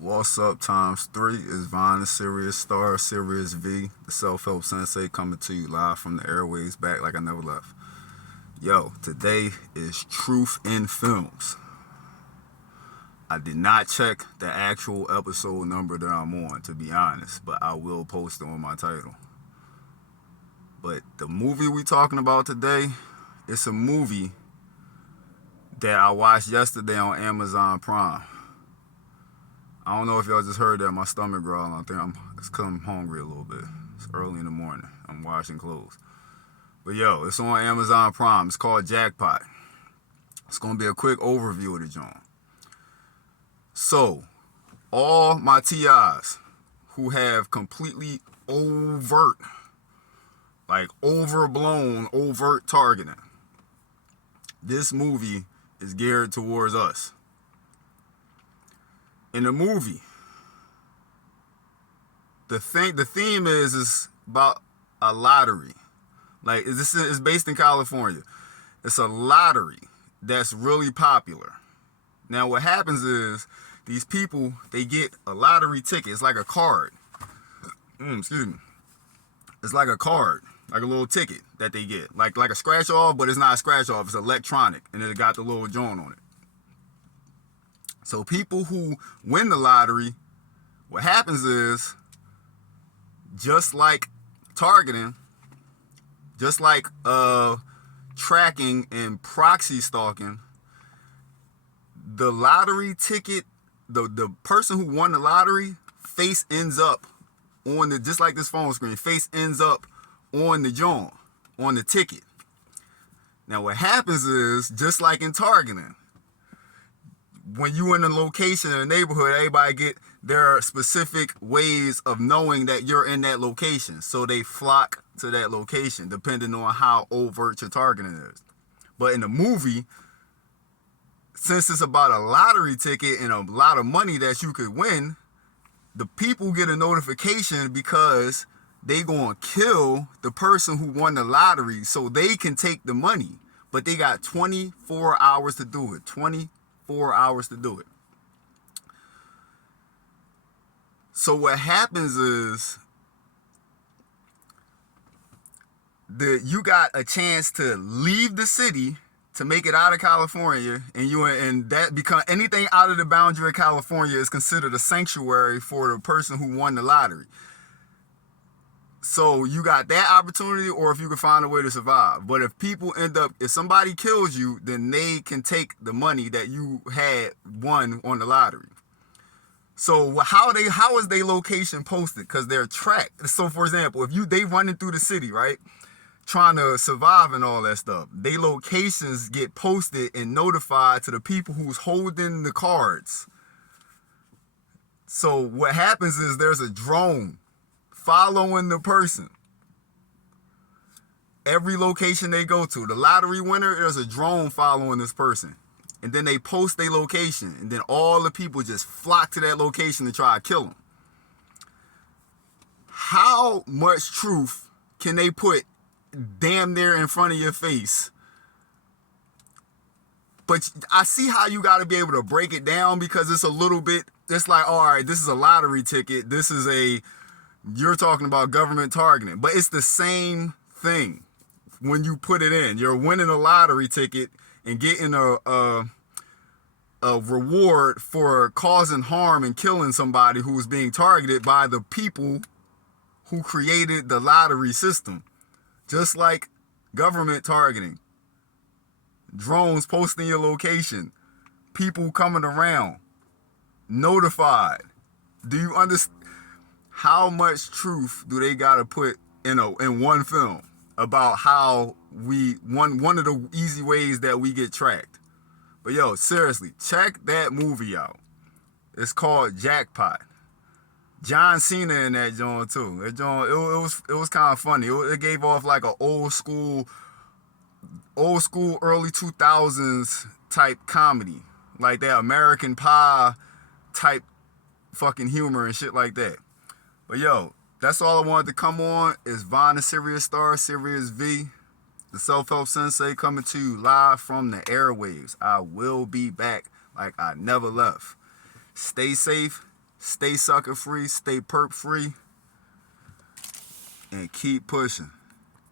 What's up times three is Vine, the Serious Star, Serious V, the self-help sensei coming to you live from the airways back like I never left. Yo, today is Truth in Films. I did not check the actual episode number that I'm on, to be honest, but I will post it on my title. But the movie we talking about today, it's a movie that I watched yesterday on Amazon Prime. I don't know if y'all just heard that, my stomach growling. I think it's because I'm hungry a little bit. It's early in the morning. I'm washing clothes. But yo, it's on Amazon Prime. It's called JACKPOT. It's going to be a quick overview of the joint. So, all my TIs who have completely overt, like overblown, overt targeting, this movie is geared towards us. In the movie, the theme is about a lottery. Like, this is based in California. It's a lottery that's really popular. Now, what happens is these people, they get a lottery ticket. It's like a card. Excuse me. It's like a card, like a little ticket that they get, like a scratch off, but it's not a scratch off. It's electronic, and it got the little joint on it. So people who win the lottery, what happens is, just like targeting, just like tracking and proxy stalking, the lottery ticket, the person who won the lottery, face ends up on the, just like this phone screen, face ends up on the joint, on the ticket. Now what happens is, just like in targeting, when you in a location in a neighborhood, everybody get their specific ways of knowing that you're in that location. So they flock to that location depending on how overt your targeting is. But in the movie, since it's about a lottery ticket and a lot of money that you could win, the people get a notification because they gonna kill the person who won the lottery so they can take the money. But they got 24 hours to do it. 24 hours to do it. So what happens is you got a chance to leave the city to make it out of California, and that become anything out of the boundary of California is considered a sanctuary for the person who won the lottery. So you got that opportunity, or if you can find a way to survive. But if people if somebody kills you, then they can take the money that you had won on the lottery. So how is their location posted? Because they're tracked. So for example, if they running through the city, right, trying to survive and all that stuff, they locations get posted and notified to the people who's holding the cards. So what happens is there's a drone following the person. Every location they go to, the lottery winner, there's a drone following this person. And then they post their location, and then all the people just flock to that location to try to kill them. How much truth can they put damn near in front of your face? But I see how you got to be able to break it down, because it's a little bit, it's like, all right, this is a lottery ticket, you're talking about government targeting, but it's the same thing. When you put it in, you're winning a lottery ticket and getting a reward for causing harm and killing somebody who was being targeted by the people who created the lottery system. Just like government targeting, drones posting your location, people coming around, notified. Do you understand? How much truth do they gotta put in one film about how one of the easy ways that we get tracked? But yo, seriously, check that movie out. It's called JACKPOT. John Cena in that joint too. That joint, it was kind of funny. It gave off like an old school early 2000s type comedy, like that American Pie type fucking humor and shit like that. But yo, that's all I wanted to come on. Is Vine, the Serious Star, Serious V, the self-help sensei, coming to you live from the airwaves. I will be back like I never left. Stay safe, Stay sucker free, stay perp free, and keep pushing.